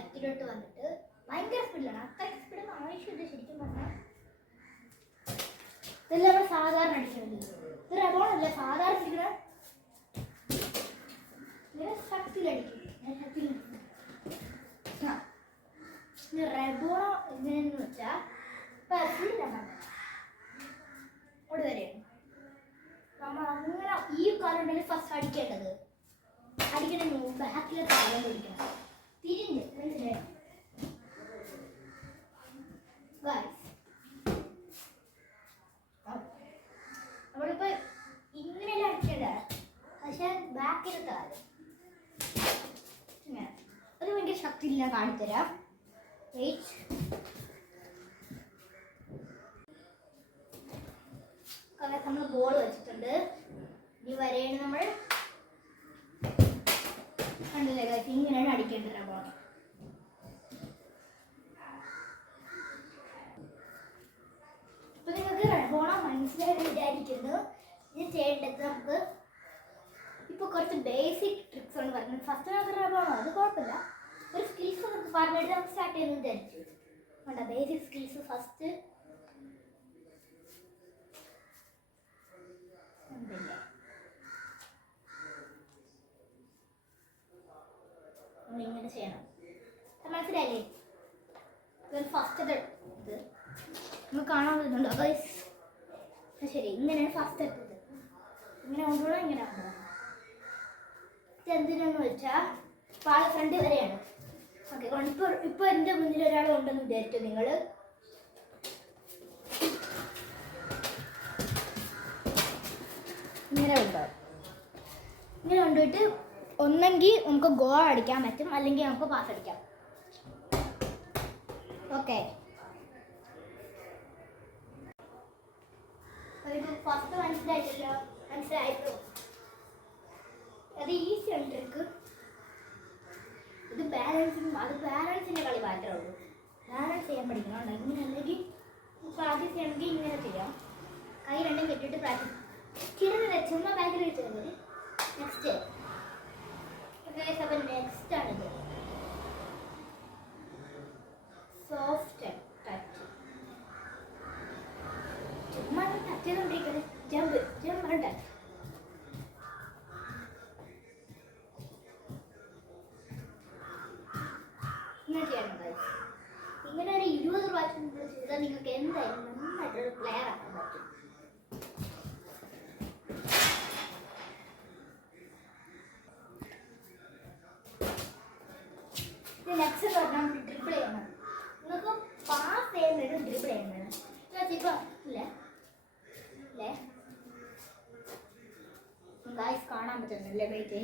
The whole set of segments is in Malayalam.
ലെഫ്റ്റിലോട്ട് വന്നിട്ട് ഭയങ്കര സ്പീഡിലാണ്. അത്രയ്ക്ക് സ്പീഡ് ആവശ്യമില്ല ശരിക്കും പറഞ്ഞാൽ. ഇതെല്ലാം നമ്മൾ സാധാരണ അടിക്കുന്നത്. ഇത് റെബോണല്ല സാധാരണ അടിക്കുന്നത്. ഇങ്ങനെ ശക്തിയിലടിക്കും. റെബോണോ എങ്ങനെയെന്ന് വെച്ചാൽ ഇവിടെ വരെയാണ് നമ്മൾ അങ്ങനെ ഈ കാലുണ്ടെങ്കിൽ ഫസ്റ്റ് അടിക്കേണ്ടത്. അടിക്കണമെന്ന് മുമ്പ് ബാക്കിലെ കാലം പിടിക്കണം. തിരിഞ്ഞ് മനസ്സിലായോ നമ്മളിപ്പോ ഇങ്ങനെയല്ല അടിക്കേണ്ടത്. പക്ഷെ ബാക്കിലെ കാലം ഇങ്ങനെ അത് ഭയങ്കര ശക്തിയില്ല. കാണിത്തരാം. നമ്മൾ ബോൾ വെച്ചിട്ടുണ്ട്. ഇനി വരെയാണ് നമ്മൾ കണ്ടില്ലേ ഇങ്ങനെയാണ് അടിക്കേണ്ടത്. ബോൾ ഇപ്പൊ നിങ്ങൾക്ക് റെബോണ മനസ്സിലായിട്ട് വിചാരിക്കുന്നു. ഇത് ചെയ്യേണ്ടത് നമുക്ക് ഇപ്പൊ കുറച്ച് ബേസിക് ട്രിക്സ് ആണ് പറഞ്ഞത്. ഫസ്റ്റ് നമുക്ക് റെബോണോ അത് കുഴപ്പമില്ല. ഒരു സ്കിൽസ് നമുക്ക് പറഞ്ഞിട്ട് നമുക്ക് സ്റ്റാർട്ട് ചെയ്യുന്നത് വിചാരിച്ചു. വേണ്ട ബേസിക് സ്കിൽസ് ഫസ്റ്റ് ഇങ്ങനെ ചെയ്യണം. മനസ്സിലായില്ലേ? ഫസ്റ്റ് ഇത് നമുക്ക് കാണാൻ പറ്റുന്നുണ്ടോ? ശരി ഇങ്ങനെയാണ് ഫസ്റ്റ് എടുത്തത്. ഇങ്ങനെ കൊണ്ടുപോകണം. ഇങ്ങനെ കൊണ്ടുപോകണം. എന്തിനാന്ന് വെച്ചാൽ പാള ഫ്രണ്ട് വരെയാണ്. ഓക്കെ ഇപ്പൊ എൻ്റെ മുന്നിൽ ഒരാൾ ഉണ്ടെന്ന് വിചാരിച്ചു. നിങ്ങൾ ഇങ്ങനെ കൊണ്ടുപോകും. ഇങ്ങനെ കൊണ്ടുപോയിട്ട് ഒന്നെങ്കിൽ നമുക്ക് ഗോൾ അടിക്കാൻ പറ്റും, അല്ലെങ്കിൽ നമുക്ക് പാസ് അടിക്കാം. ഓക്കെ ഫസ്റ്റ് മനസ്സിലായിട്ടല്ലോ. മനസ്സിലായിട്ടു. അത് ഈസിയാണ് ട്രിക്ക്. ഇത് ബാലൻസിങ്. അത് ബാലൻസിൻ്റെ കളി മാത്രമേ ഉള്ളൂ. ബാലൻസ് ചെയ്യാൻ പഠിക്കണം. ഇങ്ങനെ അല്ലെങ്കിൽ പ്രാക്ടീസ് ചെയ്യണമെങ്കിൽ ഇങ്ങനെ ചെയ്യാം. കൈ രണ്ടും കെട്ടിയിട്ട് പ്രാക്ടീസ് ചിരുന്നില്ല. ചുമ്മാ ബാക്കിൽ വെച്ചാൽ മതി. നെക്സ്റ്റ് അപ്പം നെക്സ്റ്റ് ആണിത് സോഫ്റ്റ് ടച്ച്. ചുമ്മാ ടച്ച് ചെയ്തോണ്ടിരിക്കുന്നത്. Jump jump touch. ഇങ്ങനെ ചെയ്യണം. ഇങ്ങനെ ഒരു 20 പ്രാവശ്യം ചെയ്താൽ നിങ്ങൾക്ക് എന്തായാലും നന്നായിട്ടൊരു പ്ലെയർ ആക്കാൻ പറ്റും. നെക്സ്റ്റ് പറഞ്ഞാൽ ഡ്രിബിൾ ചെയ്യണം. നിങ്ങൾക്ക് പാസ് ചെയ്യാൻ വേണ്ടി ഡ്രിബിൾ ചെയ്യാൻ വേണം. ഇപ്പം ഇല്ലേ അല്ലേ ഗായ്സ് കാണാൻ പറ്റുന്നില്ലേ? വെയിറ്റ്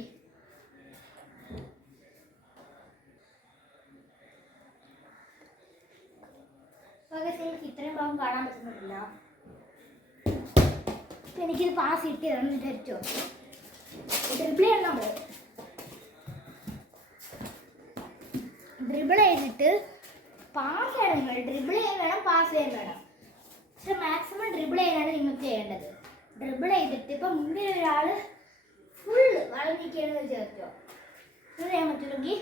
എനിക്ക് ഇത്രയും ഭാഗം കാണാൻ പറ്റുന്നില്ല. എനിക്കിത് പാസ് കിട്ടിയതാണെന്ന് വിചാരിച്ചോ. ഡ്രിബിൾ ചെയ്യണം. നമ്മൾ ഡ്രിബിൾ ചെയ്തിട്ട് പാസ് ചെയ്യണം. നിങ്ങൾ ഡ്രിബിൾ ചെയ്യാൻ വേണം, പാസ് ചെയ്യാൻ വേണം. പക്ഷെ മാക്സിമം ഡ്രിബിൾ ചെയ്യാനാണ് നിങ്ങൾക്ക് ചെയ്യേണ്ടത്. ഡ്രിബിൾ ചെയ്തിട്ട് ഇപ്പം മുമ്പിൽ ഒരാൾ ഫുള്ള് വളഞ്ഞിരിക്കുകയാണെന്ന് വിചാരിച്ചോ. ഇത് ചെയ്യാൻ പറ്റില്ലെങ്കിൽ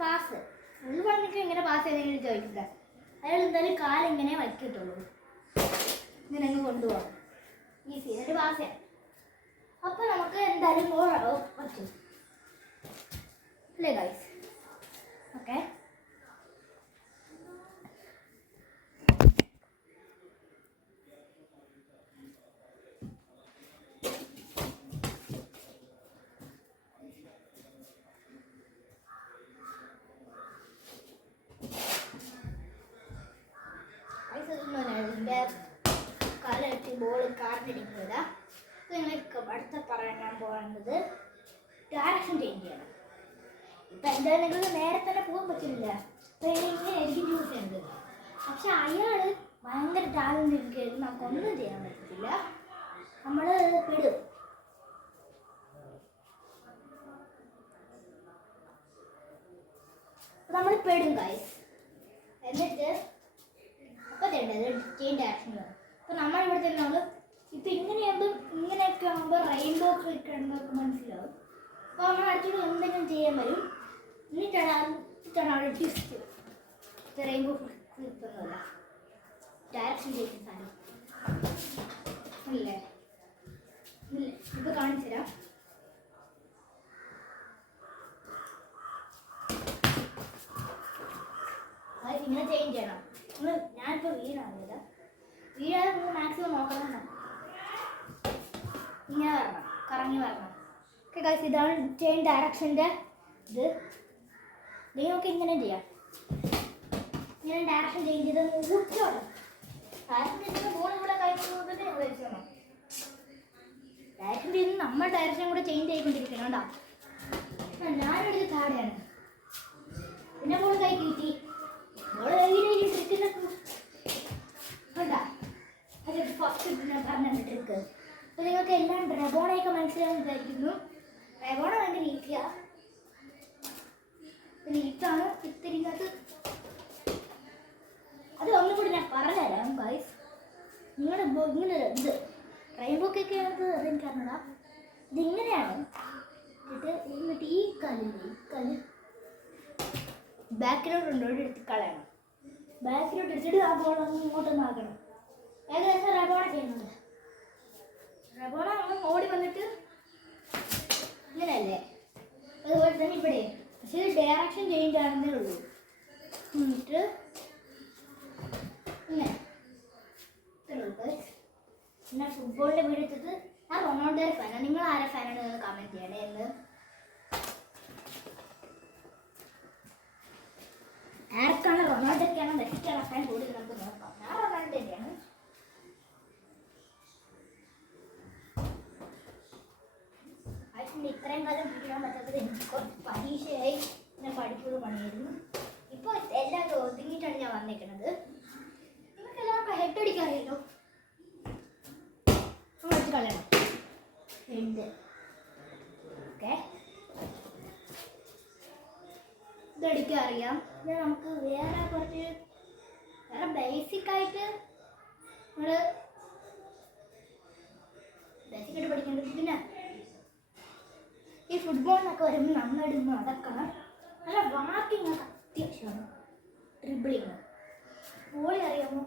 പാസ് ഫുള്ള് വളഞ്ഞിട്ട് ഇങ്ങനെ പാസ് ചെയ്തെങ്കിലും ചോദിക്കില്ല. അയാൾ എന്തായാലും കാലിങ്ങനെ വയ്ക്കത്തുള്ളൂ. ഇങ്ങനെ അങ്ങ് കൊണ്ടുപോകാം. ഈസി. എന്നിട്ട് പാസ് ചെയ്യാം. അപ്പം നമുക്ക് എന്തായാലും ഗോൾ പറ്റും അല്ലേ ഗൈസ്? ഓക്കെ കാലെടുത്ത് ബോൾ കാർഡിടിക്കുക. നിങ്ങൾക്ക് അടുത്ത പറയാൻ പോകുന്നത് ഡയറക്ഷൻ ചേഞ്ച് ചെയ്യണം. ഇപ്പം എന്തായാലും നിങ്ങൾക്ക് നേരെ തന്നെ പോകാൻ പറ്റില്ല. അപ്പം ഇങ്ങനെ എനിക്ക് യൂസ് ചെയ്യുന്നത്. പക്ഷെ അയാൾ ഭയങ്കര ടാലൻ്റ് ഇരിക്കുകയായിരുന്നു. നമുക്കൊന്നും ചെയ്യാൻ പറ്റത്തില്ല. നമ്മൾ പെടും. നമ്മൾ പെടും ഗൈസ്. എന്നിട്ട് അപ്പോൾ ചെയ്യേണ്ടത് ചേഞ്ച് ആക്ഷൻ. അപ്പോൾ നമ്മളിവിടെ തന്നെ നമ്മൾ ഇപ്പം ഇങ്ങനെയാകുമ്പോൾ ഇങ്ങനെയൊക്കെ ആകുമ്പോൾ റെയിൻബോ ക്ലിക്ക് നമുക്ക് മനസ്സിലാവും. അപ്പോൾ നമ്മൾ അടുത്തോട്ട് എന്തെങ്കിലും ചെയ്യാൻ വരും. എന്നിട്ടാണ് ട്വിസ്റ്റാണ് അവിടെ ട്വിസ്റ്റ്. റെയിൻബോ കിട്ടുന്നില്ല, ഡയറക്ഷൻ ചെയ്യുന്ന സാധനം ഇല്ലേ? ഇപ്പൊ കാണിച്ചു തരാം. അത് ഇങ്ങനെ ചേഞ്ച് ചെയ്യണം. ഞാനിപ്പോൾ വീഴാറില്ല, വീഴാതെ നിങ്ങൾ മാക്സിമം നോക്കണം. ഇങ്ങനെ വരണം, കറങ്ങി വരണം. ഓക്കെ ഗൈസ്, ഇതാണ് ചെയിൻ ഡയറക്ഷൻ്റെ ഇത്. നിങ്ങൾക്ക് ഇങ്ങനെ ചെയ്യാം. ഇങ്ങനെ ഡയറക്ഷൻ ചേഞ്ച് ചെയ്ത് ഊറ്റോണം. ഡയറക്ഷൻ ചെയ്യുന്ന ബോൾ ഇവിടെ കൈകൊണ്ടിട്ട് വെച്ചോണം. ഡയറക്ഷൻ ചെയ്ത് നമ്മൾ ഡയറക്ഷൻ കൂടെ ചേഞ്ച് ചെയ്തുകൊണ്ടിരിക്കണം. കേട്ടോ, ഞാനിവിടെ താഴെയാണ്. പിന്നെ ബോൾ കൈ കീറ്റി ബോൾ കൈകിട്ടിരിക്കുന്ന കണ്ടാ. അത് ഫസ്റ്റ് ഞാൻ പറഞ്ഞ ട്രിക്ക്. അപ്പോൾ നിങ്ങൾക്ക് എല്ലാം റെബോണയൊക്കെ മനസ്സിലാകാൻ വിചാരിക്കുന്നു. റെബോണ ഭയങ്കര ഈസിയാണ്. നീറ്റാണ് ഇത്തിരിക്കകത്ത്. അത് ഒന്നും കൂടി ഞാൻ പറഞ്ഞുതരാം ഗൈസ്. നിങ്ങളുടെ ഇങ്ങനെ ഇത് റെയിൻബോക്കൊക്കെ അതെനിക്കറിഞ്ഞതാ. ഇതിങ്ങനെയാണ്. എന്നിട്ട് ഈ കല്ല് ബാക്കിലോട്ട് എടുത്ത് കളയണം. ബാക്കിലോട്ട് എടുത്തിട്ട് ആ ബോൾ ഇങ്ങോട്ടൊന്ന് ആക്കണം. ഏകദേശം റബോണ ചെയ്യുന്നുണ്ട്. റബോണ ഓടി വന്നിട്ട് ഇങ്ങനെയല്ലേ, അതുപോലെ തന്നെ ഇവിടെ. പക്ഷേ ഡയറക്ഷൻ ചേഞ്ച് ആണെന്നേ ഉള്ളൂ. എന്നിട്ട് ഇങ്ങനെ പിന്നെ ഫുട്ബോളിൻ്റെ വീഡിയോ എടുത്തിട്ട് ഞാൻ റൊണാൾഡോയുടെ ഫാനാണ്. നിങ്ങൾ ആരെ ഫാനാണ് എന്ന് കമൻറ്റ് ചെയ്യണേ. എന്ന് ആർക്കാണ് റൊണാൾഡോയ്ക്കാണ് മെസ്സിക്കാണ് ഫാൻ കൂടുതൽ നമുക്ക് നോക്കാം. ഞാൻ റൊണാൾഡോൻ്റെയാണ്. ഇത്രയും കാലം പിടിക്കാൻ പറ്റാത്തത് എനിക്ക് കുറച്ച് പരീക്ഷയായി ഞാൻ പഠിക്കുന്ന പണിയായിരുന്നു. ഇപ്പോൾ എല്ലാം ഒതുങ്ങിയിട്ടാണ് ഞാൻ വന്നേക്കുന്നത്. നിങ്ങൾക്ക് എല്ലാവർക്കും ഹെഡ് അടിക്കാറിയല്ലോ. വെച്ച് കളയണം ഹെഡ്. ഓക്കെ, ഇതടിക്കാൻ അറിയാം. ഇത് നമുക്ക് വേറെ കുറച്ച് ബേസിക്കായിട്ട് നമ്മൾ ബേസിക്കായിട്ട് പഠിക്കേണ്ടത്. പിന്നെ ഈ ഫുട്ബോളിനൊക്കെ വരുമ്പോൾ നമ്മളിടുന്ന അതൊക്കെ നല്ല വാക്കിങ് ഒക്കെ അത്യാവശ്യമാണ്. ഡ്രിബിളിങ്, ബോളി അറിയാമോ?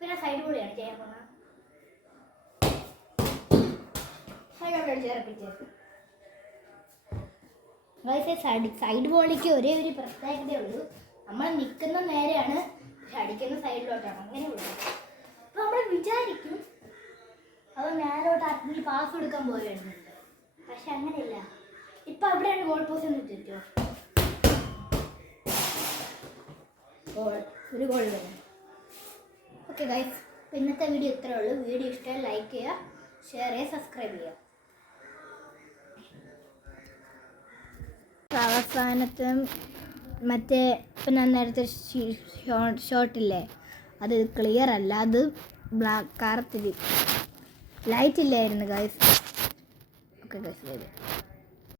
പിന്നെ സൈഡ് ബോളിയാണ് ചെയ്യാൻ പോകുന്നത്. സൈഡ് ബോളിക്ക് ഒരേ ഒരു പ്രത്യേകതയേ ഉള്ളൂ. നമ്മൾ നിൽക്കുന്ന നേരെയാണ്, പക്ഷെ അടിക്കുന്ന സൈഡിലോട്ടാണ്. അങ്ങനെ ഉള്ളൂ. അപ്പോൾ നമ്മൾ വിചാരിക്കും അത് നേരോട്ട് അറ്റൻഡ് പാസ് കൊടുക്കാൻ പോലെയുണ്ട്. പക്ഷെ അങ്ങനെയില്ല. ഇപ്പം അവിടെയാണ് ഗോൾ പോസ്റ്റ് എന്ന് വെച്ചോ, ഒരു ഗോൾ വരും. ഓക്കെ ഗൈസ്, അപ്പോൾ ഇന്നത്തെ വീഡിയോ ഇത്രയേ ഉള്ളൂ. വീഡിയോ ഇഷ്ടമായി ലൈക്ക് ചെയ്യുക, ഷെയർ ചെയ്യുക, സബ്സ്ക്രൈബ് ചെയ്യുക. അവസാനത്തെ മറ്റേ ഇപ്പം ഞാൻ നേരത്തെ ഷോട്ടില്ലേ, അത് ക്ലിയർ അല്ല. അത് ബ്ലാക്ക് കറുത്തിരി ലൈറ്റ് ഇല്ലായിരുന്നു ഗൈസ്. Okay guys,